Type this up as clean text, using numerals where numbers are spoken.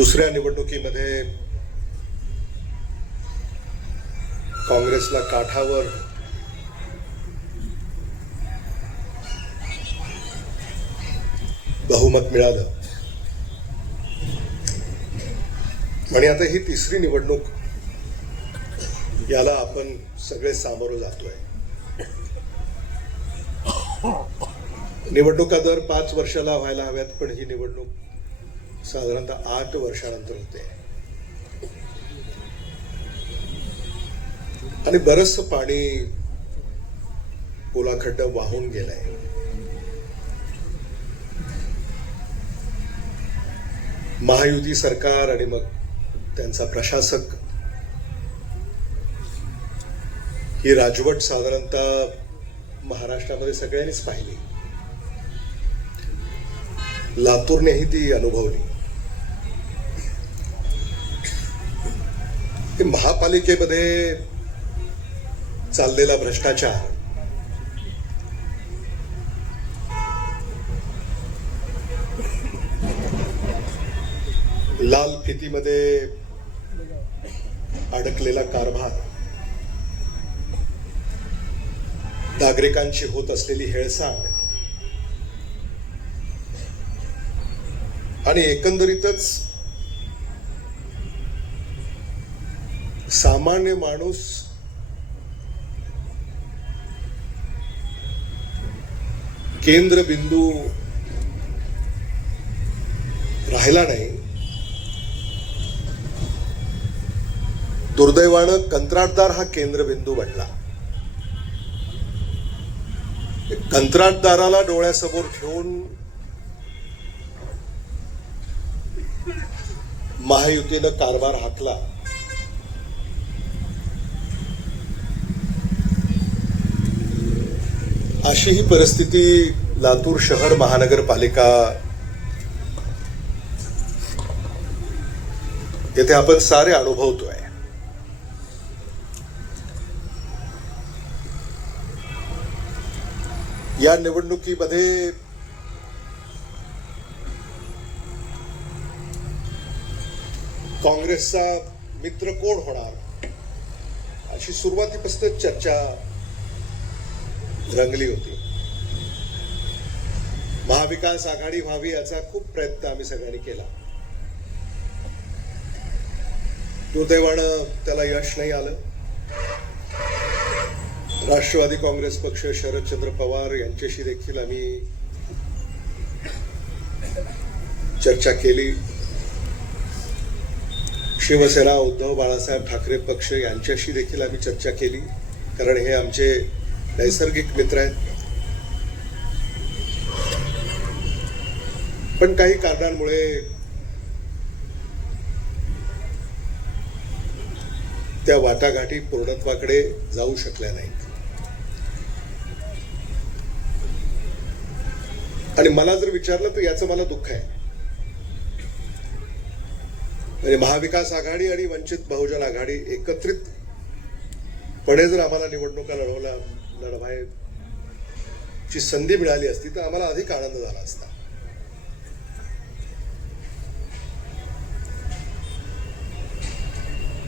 दुसऱ्या निवडणुकीमध्ये काँग्रेसला काठावर बहुमत मिळालं आणि आता ही तिसरी निवडणूक याला आपण सगळे सामोरं जातोय. निवडणुका दर 5 वर्षाला व्हायला हव्यात, पण ही निवडणूक साधारणतः 8 वर्षानंतर होते आणि बरंचसं पाणी पोलाखड्ड वाहून गेलंय. महायुती सरकार आणि मग त्यांचा प्रशासक ही राजवट साधारणतः महाराष्ट्रामध्ये सगळ्यांनीच पाहिली. लातूरनेही ती अनुभवली. महापालिकेमध्ये चाललेला भ्रष्टाचार, लाल फितीमध्ये अडकलेला कारभार, नागरिकांची होत असलेली हेळसांड आणि एकंदरीतच सामान्य माणूस केंद्रबिंदू राहिला नाही. दुर्दैवानं कंत्राटदार हा केंद्रबिंदू बनला. कंत्राटदाराला डोळ्यासमोर ठेवून महायुतीनं कारभार हाकला. अशी ही परिस्थिती लातूर शहर महानगरपालिका येथे आपण सारे अनुभवतोय. या निवडणुकीमध्ये काँग्रेसचा मित्र कोण होणार अशी सुरुवातीपासून चर्चा रंगली होती. महाविकास आघाडी व्हावी याचा खूप प्रयत्न आम्ही सगळ्यांनी केला. दुर्दैवानं त्याला यश नाही आलं. राष्ट्रवादी काँग्रेस पक्ष, शरदचंद्र पवार यांच्याशी देखील आम्ही चर्चा केली. शिवसेना, उद्धव बाळासाहेब ठाकरे पक्ष यांच्याशी देखील आम्ही चर्चा केली, कारण हे आमचे नैसर्गिक मित्र आहेत. पण काही कारणांमुळे त्या वाटाघाटी पूर्णत्वाकडे जाऊ शकल्या नाहीत. आणि मला जर विचारलं तर याचं मला दुःख आहे. म्हणजे महाविकास आघाडी आणि वंचित बहुजन आघाडी एकत्रितपणे जर आम्हाला निवडणुका लढवायची संधी मिळाली असती तर आम्हाला अधिक आनंद झाला असता.